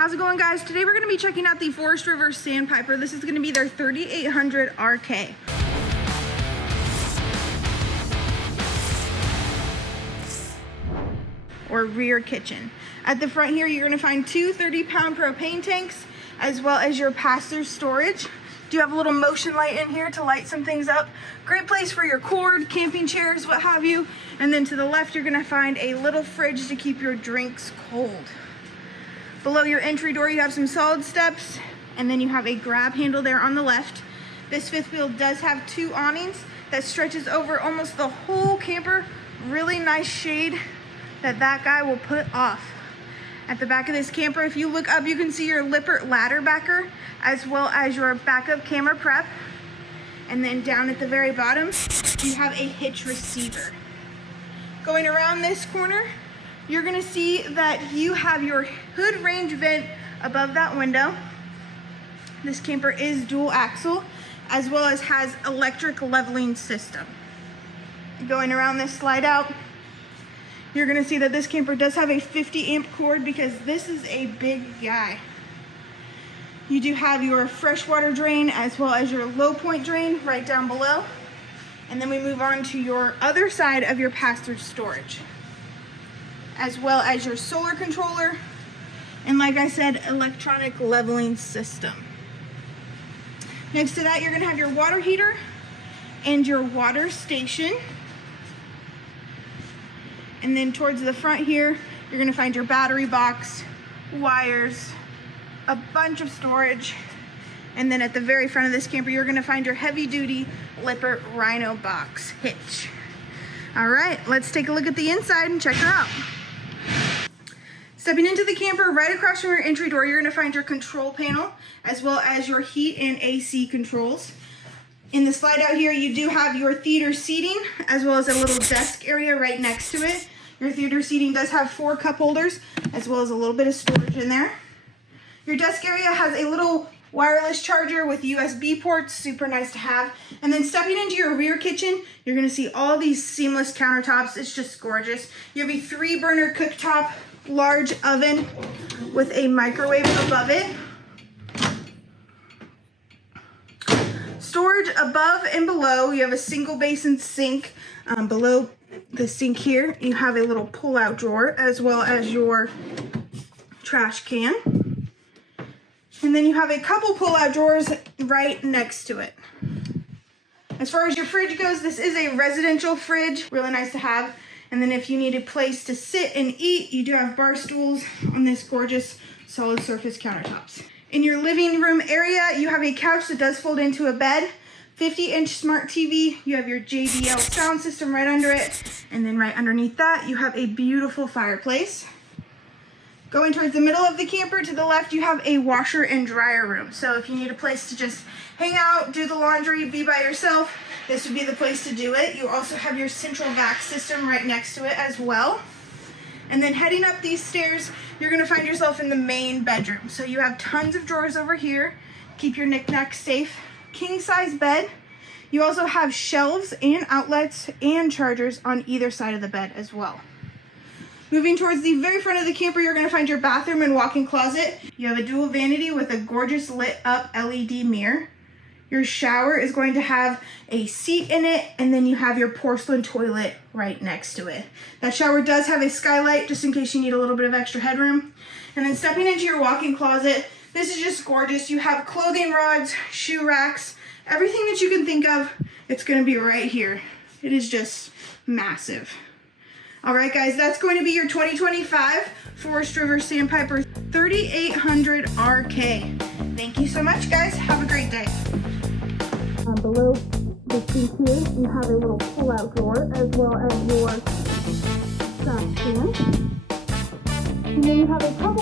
How's it going, guys? Today we're going to be checking out the Forest River Sandpiper. This is going to be their 3800 RK. Or rear kitchen. At the front here, you're going to find two 30-pound propane tanks, as well as your pass-through storage. Do have a little motion light in here to light some things up. Great place for your cord, camping chairs, what have you. And then to the left, you're going to find a little fridge to keep your drinks cold. Below your entry door, you have some solid steps, and then you have a grab handle there on the left. This fifth wheel does have two awnings that stretches over almost the whole camper. Really nice shade that guy will put off. At the back of this camper, if you look up, you can see your Lippert ladder backer, as well as your backup camera prep. And then down at the very bottom, you have a hitch receiver. Going around this corner, you're gonna see that you have your hood range vent above that window. This camper is dual axle, as well as has electric leveling system. Going around this slide out, you're gonna see that this camper does have a 50 amp cord because this is a big guy. You do have your freshwater drain as well as your low point drain right down below. And then we move on to your other side of your pass-through storage, as well as your solar controller, and like I said, electronic leveling system. Next to that, you're gonna have your water heater and your water station. And then towards the front here, you're gonna find your battery box, wires, a bunch of storage. And then at the very front of this camper, you're gonna find your heavy duty Lippert Rhino box hitch. All right, let's take a look at the inside and check her out. Stepping into the camper, right across from your entry door, you're gonna find your control panel, as well as your heat and AC controls. In the slide out here, you do have your theater seating, as well as a little desk area right next to it. Your theater seating does have 4 cup holders, as well as a little bit of storage in there. Your desk area has a little wireless charger with USB ports, super nice to have. And then stepping into your rear kitchen, you're gonna see all these seamless countertops. It's just gorgeous. You have a 3-burner cooktop, large oven with a microwave above it. Storage above and below, you have a single basin sink. Below the sink here, you have a little pull-out drawer, as well as your trash can. And then you have a couple pull-out drawers right next to it. As far as your fridge goes, this is a residential fridge, really nice to have. And then if you need a place to sit and eat, you do have bar stools on this gorgeous solid surface countertops. In your living room area, you have a couch that does fold into a bed, 50-inch smart TV, you have your JBL sound system right under it, and then right underneath that, you have a beautiful fireplace. Going towards the middle of the camper, to the left, you have a washer and dryer room. So if you need a place to just hang out, do the laundry, be by yourself, this would be the place to do it. You also have your central vac system right next to it as well. And then heading up these stairs, you're gonna find yourself in the main bedroom. So you have tons of drawers over here, keep your knickknacks safe. King size bed. You also have shelves and outlets and chargers on either side of the bed as well. Moving towards the very front of the camper, you're gonna find your bathroom and walk-in closet. You have a dual vanity with a gorgeous lit up LED mirror. Your shower is going to have a seat in it, and then you have your porcelain toilet right next to it. That shower does have a skylight just in case you need a little bit of extra headroom. And then stepping into your walk-in closet, this is just gorgeous. You have clothing rods, shoe racks, everything that you can think of, it's gonna be right here. It is just massive. All right, guys, that's going to be your 2025 Forest River Sandpiper 3800 RK. Thank you so much, guys. Have a great day. Below the sink here, you have a little pull-out drawer, as well as your trash can. And then you have a couple